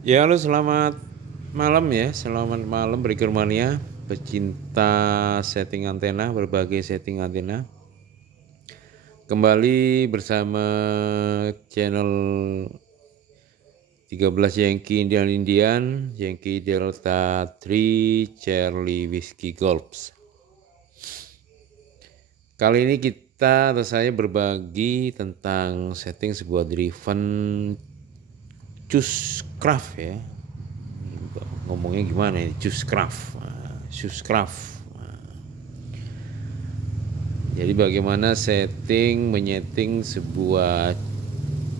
Ya, halo, selamat malam ya. Selamat malam Breakermania, pecinta setting antena, berbagai setting antena. Kembali bersama channel 13 Yankee Indian, Yankee Delta 3 Charlie Whiskey Golf. Kali ini kita atau saya berbagi tentang setting sebuah driven Choosecraft ya. Ngomongnya gimana ini? Choosecraft. Jadi bagaimana menyeting sebuah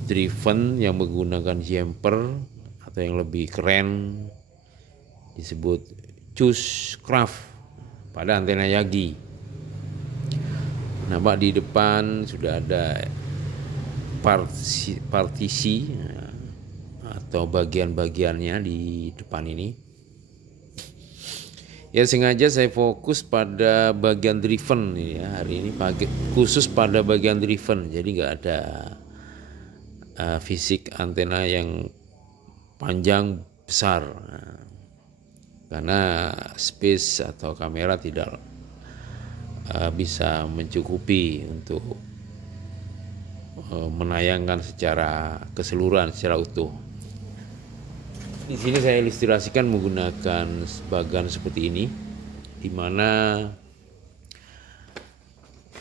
driven yang menggunakan jumper atau yang lebih keren disebut Choosecraft pada antena Yagi. Nampak di depan sudah ada partisi atau bagian-bagiannya di depan ini. Ya, sengaja saya fokus pada bagian driven ya hari ini, khusus pada bagian driven. Jadi nggak ada fisik antena yang panjang besar, karena space atau kamera tidak bisa mencukupi untuk menayangkan secara keseluruhan, secara utuh. Di sini saya ilustrasikan menggunakan bagan seperti ini, di mana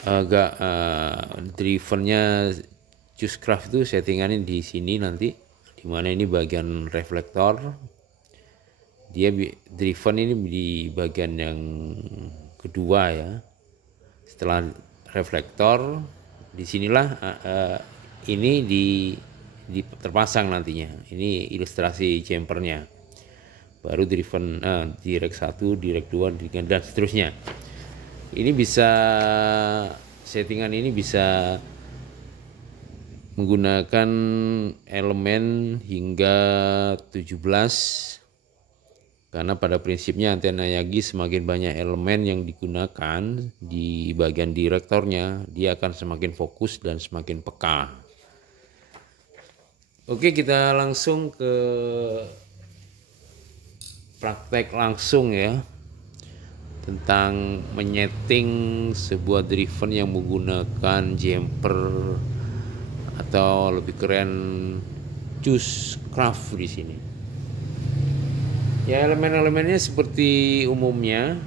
agak drivennya Choosecraft itu settingannya di sini nanti, di mana ini bagian reflektor. Dia driven ini di bagian yang kedua ya. Setelah reflektor, disinilah ini terpasang nantinya. Ini ilustrasi jumpernya. Baru driven direct 1, direct 2 dan seterusnya. Ini bisa settingan ini bisa menggunakan elemen hingga 17, karena pada prinsipnya antena Yagi semakin banyak elemen yang digunakan di bagian direktornya, dia akan semakin fokus dan semakin peka. Oke, kita langsung ke praktek langsung ya, tentang menyeting sebuah driven yang menggunakan jumper atau lebih keren Choosecraft di sini. Ya, elemen-elemennya seperti umumnya,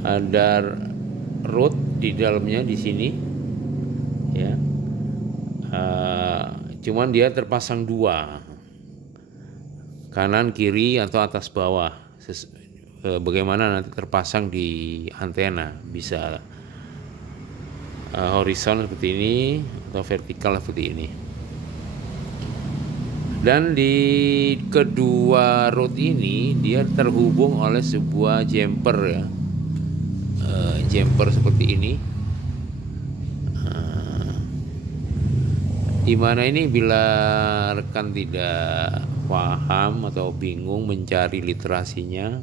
ada rod di dalamnya di sini ya. Cuman dia terpasang dua, kanan kiri atau atas bawah, bagaimana nanti terpasang di antena, bisa horizon seperti ini atau vertikal seperti ini. Dan di kedua rod ini dia terhubung oleh sebuah jumper ya, jumper seperti ini. Di mana ini bila rekan tidak paham atau bingung mencari literasinya,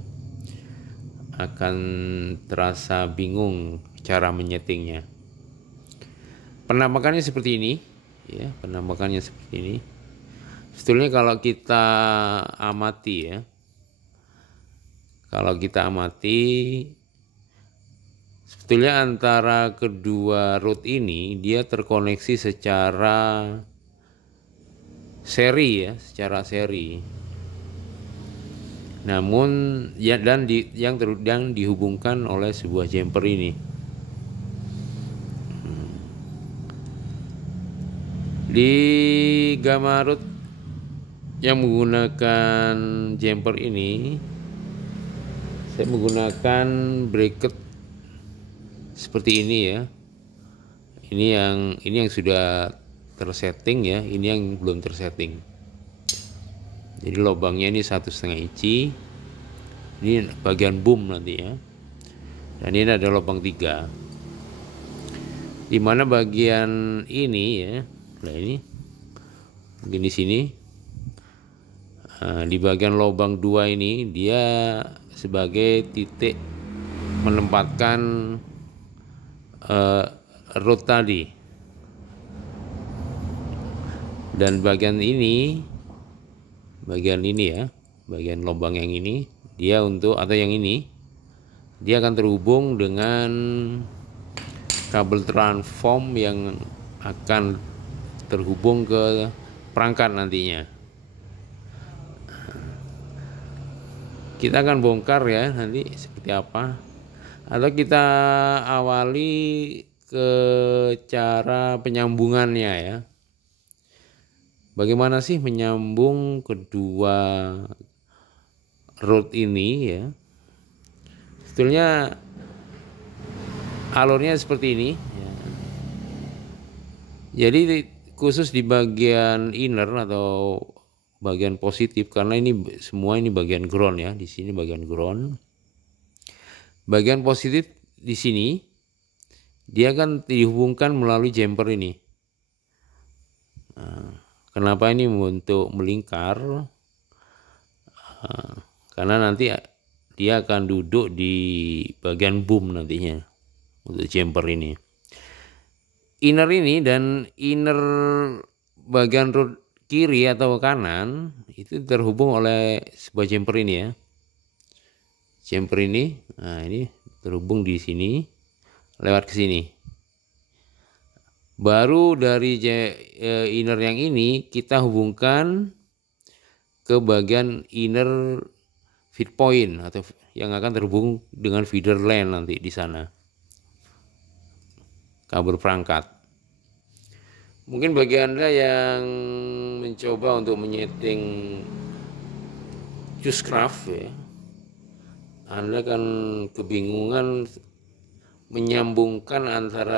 akan terasa bingung cara menyetingnya. Penampakannya seperti ini ya, penampakannya seperti ini. Sebetulnya kalau kita amati ya, sebetulnya antara kedua root ini dia terkoneksi secara seri. Namun ya, yang dihubungkan oleh sebuah jumper ini. Di gamma root yang menggunakan jumper ini, saya menggunakan bracket seperti ini ya. Ini yang sudah tersetting ya, ini yang belum tersetting. Jadi lubangnya ini 1,5 inci. Ini bagian boom nanti ya. Dan ini ada lubang 3. Di mana bagian ini ya, nah ini mungkin di sini. Di bagian lubang 2 ini dia sebagai titik menempatkan root tadi. Dan bagian ini bagian ini ya, bagian lubang yang ini dia untuk, atau yang ini dia akan terhubung dengan kabel transform yang akan terhubung ke perangkat nantinya. Kita akan bongkar ya nanti seperti apa, atau kita awali ke cara penyambungannya ya. Bagaimana sih menyambung kedua rod ini ya? Sebetulnya alurnya seperti ini ya. Jadi khusus di bagian inner atau bagian positif, karena ini semua ini bagian ground ya, di sini bagian ground. Bagian positif di sini dia akan dihubungkan melalui jumper ini. Nah, kenapa ini untuk melingkar? Karena nanti dia akan duduk di bagian boom nantinya untuk jumper ini. Inner ini dan inner bagian rod kiri atau kanan itu terhubung oleh sebuah jumper ini ya. Jumper ini, nah ini terhubung di sini lewat ke sini. Baru dari inner yang ini kita hubungkan ke bagian inner feed point atau yang akan terhubung dengan feeder line nanti di sana. Kabel perangkat. Mungkin bagi Anda yang mencoba untuk menyeting Fusecraft ya, Anda kan kebingungan menyambungkan antara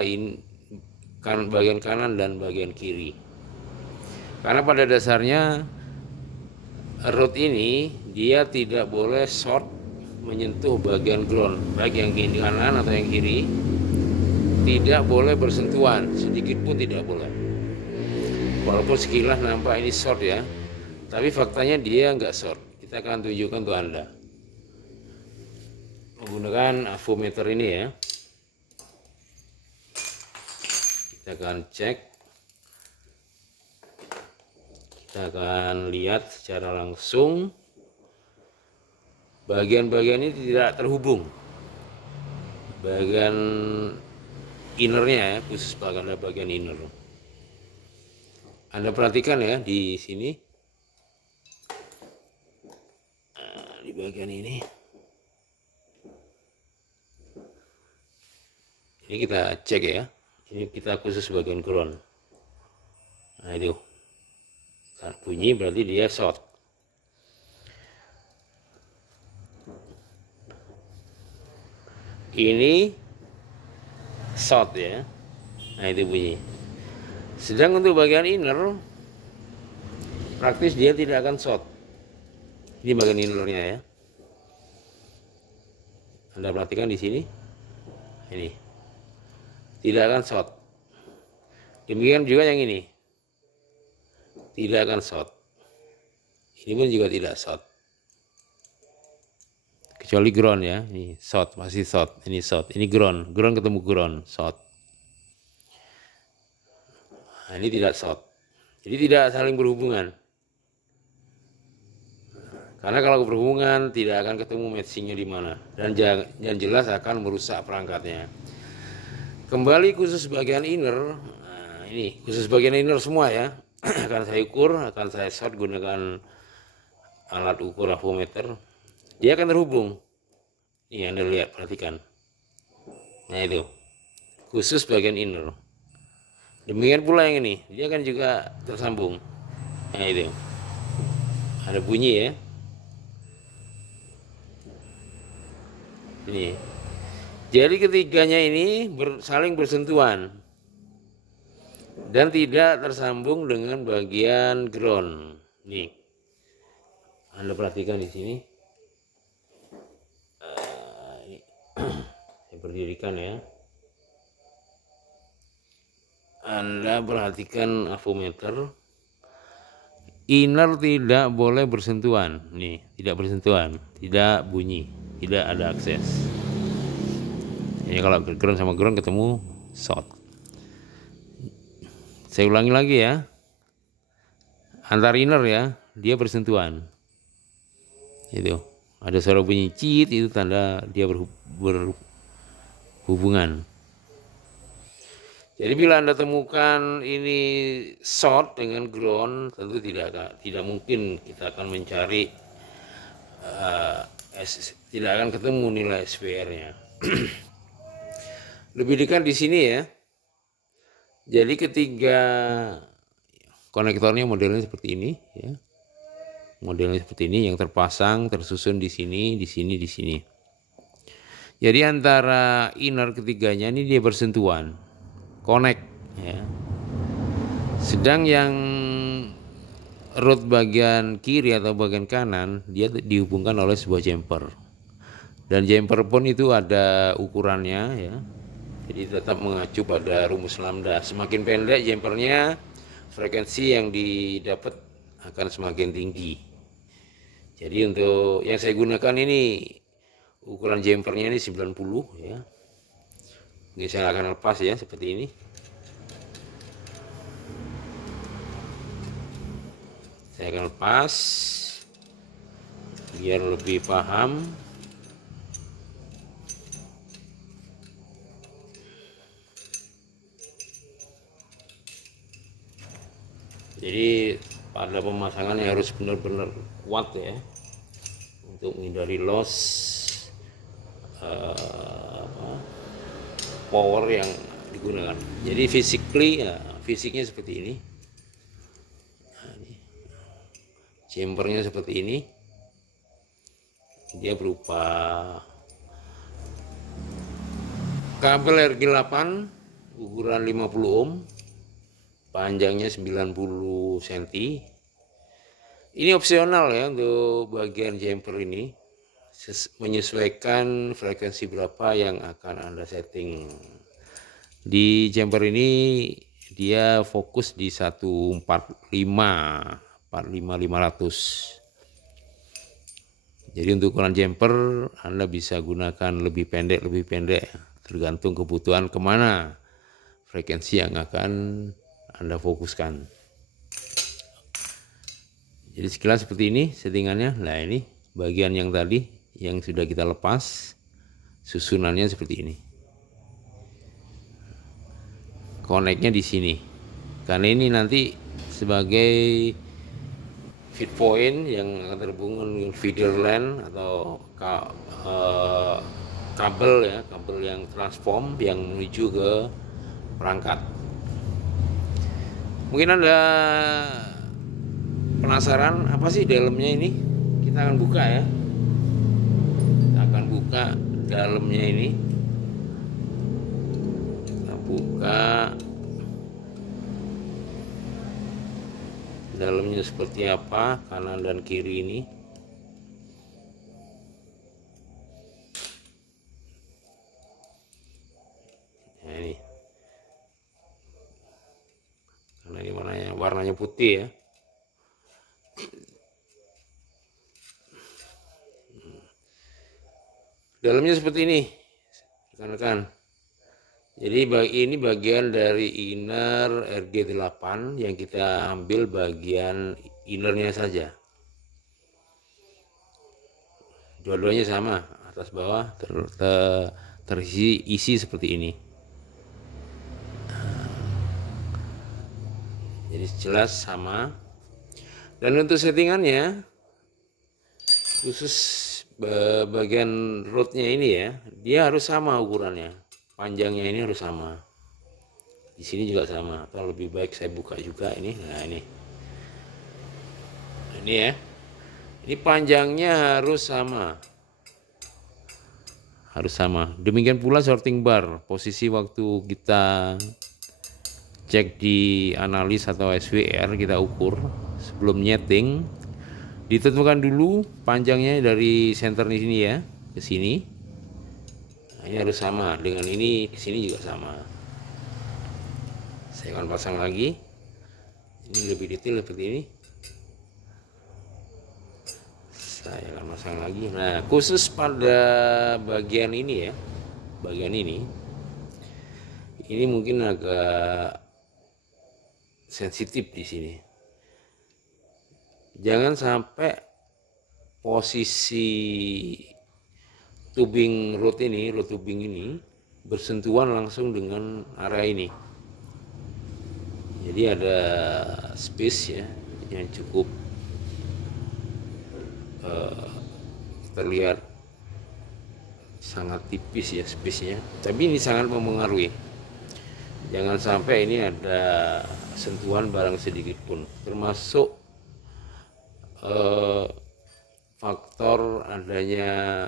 bagian kanan dan bagian kiri. Karena pada dasarnya rod ini dia tidak boleh short menyentuh bagian ground, baik yang kiri kanan atau yang kiri, tidak boleh bersentuhan, sedikit pun tidak boleh. Walaupun sekilas nampak ini short ya, tapi faktanya dia nggak short. Kita akan tunjukkan untuk Anda menggunakan avometer ini ya. Kita akan cek, kita akan lihat secara langsung bagian-bagian ini tidak terhubung, bagian innernya ya, khusus bagian inner. Anda perhatikan ya di sini, nah, di bagian ini kita cek ya, ini kita khusus bagian ground. Nah itu saat bunyi berarti dia short. Ini short ya, nah itu bunyi. Sedang untuk bagian inner praktis dia tidak akan short. Ini bagian innernya ya. Anda perhatikan di sini, ini tidak akan short. Demikian juga yang ini tidak akan short. Ini pun juga tidak short. Kecuali ground ya, ini short, masih short, ini short, ini ground ketemu ground, short. Nah, ini tidak short, jadi tidak saling berhubungan. Karena kalau berhubungan tidak akan ketemu matchingnya di mana, dan jelas akan merusak perangkatnya. Kembali khusus bagian inner, nah ini khusus bagian inner semua ya. Akan saya ukur, akan saya short gunakan alat ukur avometer. Dia akan terhubung. Ini Anda lihat, perhatikan. Nah itu khusus bagian inner. Demikian pula yang ini, dia kan juga tersambung. Nah itu ada bunyi ya. Ini jadi ketiganya ini saling bersentuhan dan tidak tersambung dengan bagian ground. Nih Anda perhatikan di sini. Ini saya berdirikan ya. Anda perhatikan avometer, inner tidak boleh bersentuhan. Nih, tidak bersentuhan, tidak bunyi, tidak ada akses. Ini kalau ground sama ground ketemu short. Saya ulangi lagi ya. Antar inner ya, dia bersentuhan. Itu ada suara bunyi cit, itu tanda dia berhubungan. Jadi bila Anda temukan ini short dengan ground, tentu tidak mungkin kita akan mencari, tidak akan ketemu nilai SPR-nya. Lebih dekat di sini ya. Jadi ketika konektornya modelnya seperti ini ya. Modelnya seperti ini yang terpasang tersusun di sini, di sini, di sini. Jadi antara inner ketiganya ini dia bersentuhan, connect ya. Sedang yang root bagian kiri atau bagian kanan dia dihubungkan oleh sebuah jumper. Dan jumper pun itu ada ukurannya ya. Jadi tetap mengacu pada rumus lambda. Semakin pendek jumpernya, frekuensi yang didapat akan semakin tinggi. Jadi untuk yang saya gunakan ini ukuran jumpernya ini 90 ya. Oke, saya akan lepas ya seperti ini. Saya akan lepas biar lebih paham. Jadi pada pemasangan yang harus benar-benar kuat ya, untuk menghindari loss power yang digunakan. Jadi physically ya, fisiknya seperti ini. Nah, ini chambernya seperti ini. Dia berupa kabel RG8 ukuran 50 ohm, panjangnya 90 cm. Ini opsional ya untuk bagian jumper ini, menyesuaikan frekuensi berapa yang akan Anda setting. Di jumper ini dia fokus di 145 500. Jadi untuk ukuran jumper Anda bisa gunakan lebih pendek tergantung kebutuhan kemana frekuensi yang akan Anda fokuskan. Jadi sekilas seperti ini settingannya. Nah ini bagian yang tadi yang sudah kita lepas, susunannya seperti ini. Koneknya di sini. Karena ini nanti sebagai feed point yang akan terhubung dengan feeder line atau kabel ya, kabel yang transform yang menuju ke perangkat. Mungkin Anda penasaran apa sih dalamnya ini? Kita akan buka ya. Kita akan buka dalamnya ini. Kita buka dalamnya seperti apa, kanan dan kiri ini. Nah, ini. Karena ini warnanya putih ya. Dalamnya seperti ini rekan-rekan. Jadi ini bagian dari inner RG8 yang kita ambil bagian innernya saja. Dua-duanya sama, atas bawah terisi seperti ini. Jadi jelas sama. Dan untuk settingannya khusus bagian rootnya ini ya, dia harus sama ukurannya, panjangnya ini harus sama, di sini juga sama, atau lebih baik saya buka juga ini. Nah ini ya, ini panjangnya harus sama, demikian pula sorting bar. Posisi waktu kita cek di analis atau SWR, kita ukur sebelum nyeting, ditentukan dulu panjangnya dari center di sini ya ke sini. Nah, ini harus sama dengan ini, ke sini juga sama. Saya akan pasang lagi. Ini lebih detail seperti ini. Saya akan pasang lagi. Nah, khusus pada bagian ini ya, bagian ini mungkin agak sensitif di sini. Jangan sampai posisi tubing rod tubing ini bersentuhan langsung dengan area ini. Jadi ada space ya yang cukup terlihat sangat tipis ya space-nya, tapi ini sangat mempengaruhi. Jangan sampai ini ada sentuhan barang sedikit pun, termasuk faktor adanya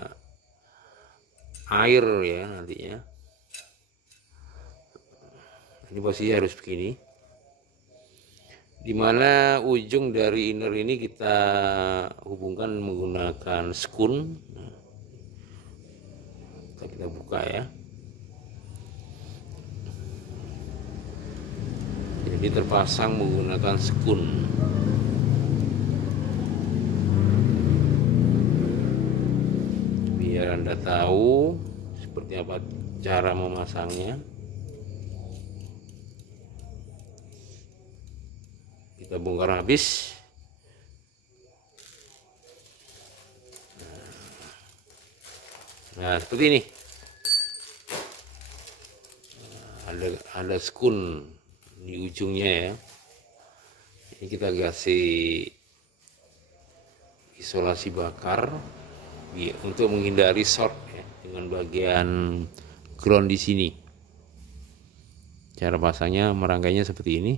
air ya nantinya. Ini posisi harus begini, dimana ujung dari inner ini kita hubungkan menggunakan skun. Kita buka ya, jadi terpasang menggunakan skun. Biar Anda tahu seperti apa cara memasangnya. Kita bongkar habis. Nah, seperti ini. Ada skun di ujungnya ya. Ini kita kasih isolasi bakar untuk menghindari short ya, dengan bagian ground di sini. Cara pasangnya, merangkainya seperti ini.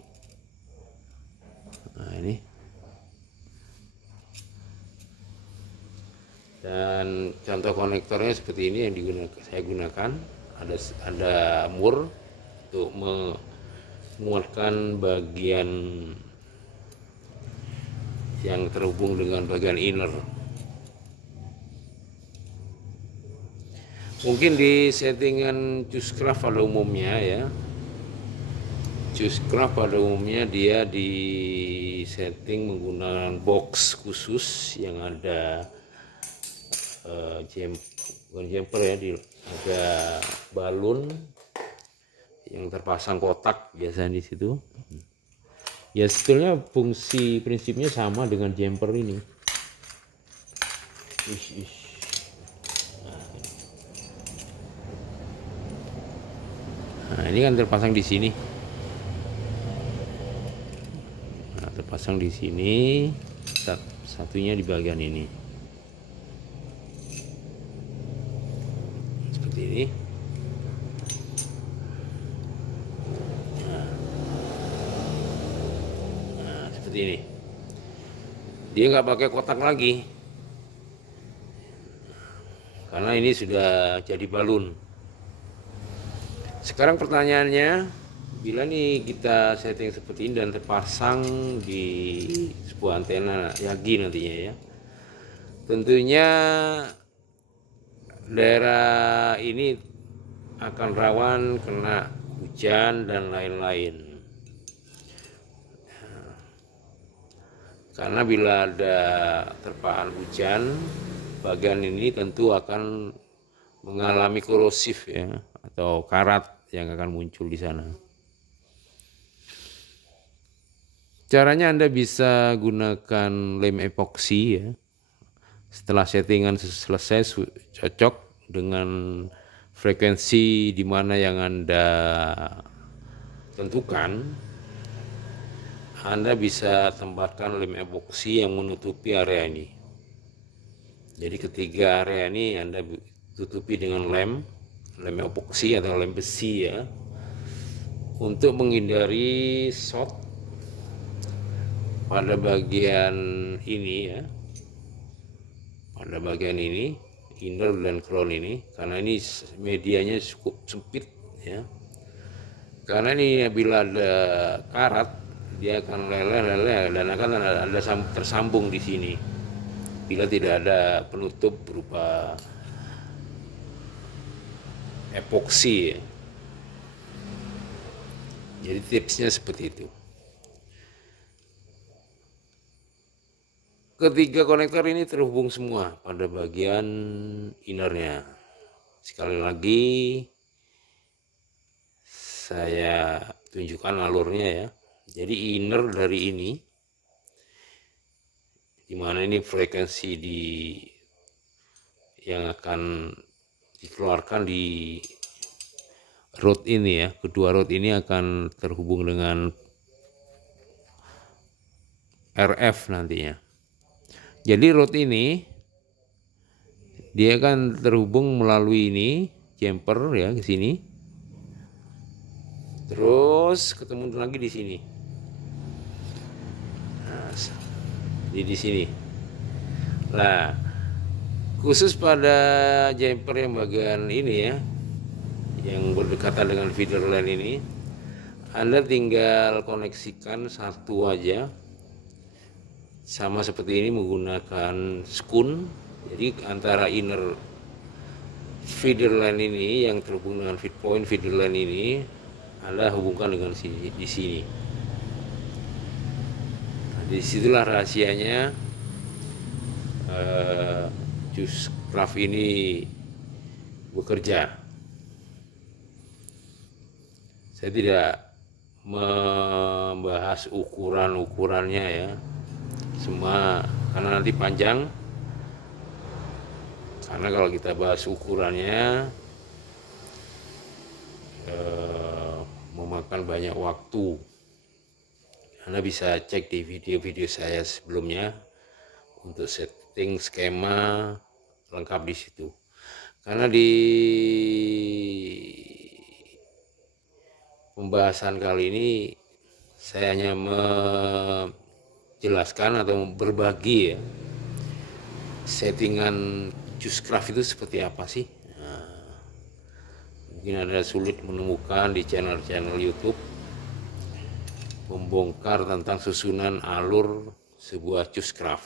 Nah, ini. Dan contoh konektornya seperti ini yang saya gunakan. Ada mur untuk menguatkan bagian yang terhubung dengan bagian inner. Mungkin di settingan Chuscraft pada umumnya ya, Chuscraft pada umumnya dia di setting menggunakan box khusus yang ada bukan jumper ya, ada balon yang terpasang kotak biasanya di situ. Ya sebetulnya fungsi prinsipnya sama dengan jumper ini. Nah, ini kan terpasang di sini. Nah, terpasang di sini, satunya di bagian ini. Seperti ini. Nah, seperti ini. Dia nggak pakai kotak lagi, karena ini sudah jadi balon. Sekarang pertanyaannya, bila nih kita setting seperti ini dan terpasang di sebuah antena Yagi nantinya ya, tentunya daerah ini akan rawan kena hujan dan lain-lain. Karena bila ada terpaan hujan, bagian ini tentu akan mengalami korosif ya, atau karat yang akan muncul di sana. Caranya Anda bisa gunakan lem epoksi ya. Setelah settingan selesai, cocok dengan frekuensi di mana yang Anda tentukan, Anda bisa tempatkan lem epoksi yang menutupi area ini. Jadi ketiga area ini Anda tutupi dengan lem epoksi atau lem besi ya, untuk menghindari short pada bagian ini ya, pada bagian ini, inner dan crown ini, karena ini medianya cukup sempit ya. Karena ini bila ada karat, dia akan leleh dan akan ada tersambung di sini bila tidak ada penutup berupa epoksi ya. Jadi tipsnya seperti itu. Ketiga konektor ini terhubung semua pada bagian innernya. Sekali lagi saya tunjukkan alurnya ya. Jadi inner dari ini dimana ini frekuensi yang akan dikeluarkan di rod ini ya. Kedua rod ini akan terhubung dengan RF nantinya. Jadi rod ini dia akan terhubung melalui ini jumper ya ke sini. Terus ketemu lagi di sini. Nah, di sini. Nah, khusus pada jumper yang bagian ini ya, yang berdekatan dengan feeder line ini, Anda tinggal koneksikan satu aja, sama seperti ini menggunakan skun. Jadi antara inner feeder line ini yang terhubung dengan feed point feeder line ini, Anda hubungkan dengan di sini. Nah, disitulah rahasianya Juicecraft ini bekerja. Saya tidak membahas ukurannya ya, semua karena nanti panjang. Karena kalau kita bahas ukurannya memakan banyak waktu. Anda bisa cek di video-video saya sebelumnya untuk setting skema lengkap di situ. Karena di pembahasan kali ini saya hanya menjelaskan atau berbagi ya, settingan Juicecraft itu seperti apa sih. Nah, mungkin Anda sulit menemukan di channel-channel YouTube membongkar tentang susunan alur sebuah Juicecraft.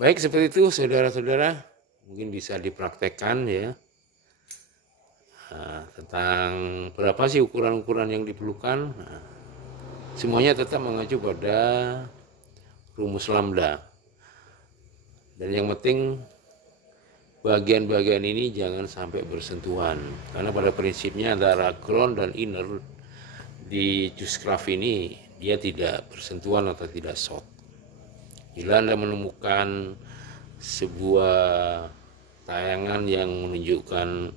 Baik, seperti itu saudara-saudara, mungkin bisa dipraktekkan ya. Nah, tentang berapa sih ukuran-ukuran yang diperlukan. Nah, semuanya tetap mengacu pada rumus lambda. Dan yang penting bagian-bagian ini jangan sampai bersentuhan, karena pada prinsipnya antara ground dan inner di Juicecraft ini dia tidak bersentuhan atau tidak short. Bila Anda menemukan sebuah tayangan yang menunjukkan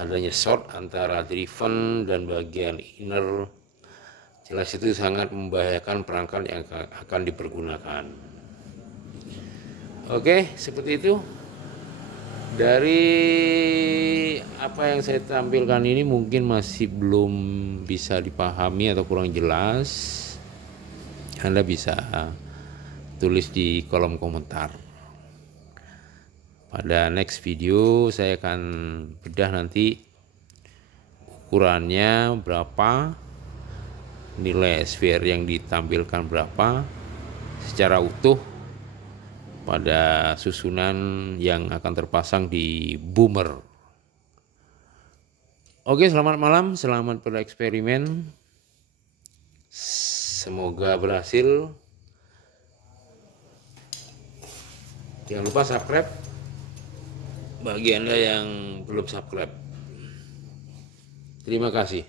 adanya short antara driven dan bagian inner, jelas itu sangat membahayakan perangkat yang akan dipergunakan. Oke, seperti itu. Dari apa yang saya tampilkan ini mungkin masih belum bisa dipahami atau kurang jelas. Anda bisa tulis di kolom komentar. Pada next video saya akan bedah nanti ukurannya berapa, nilai SVR yang ditampilkan berapa secara utuh pada susunan yang akan terpasang di boomer. Oke, selamat malam, selamat bereksperimen. Semoga berhasil. Jangan lupa subscribe bagi Anda yang belum subscribe. Terima kasih.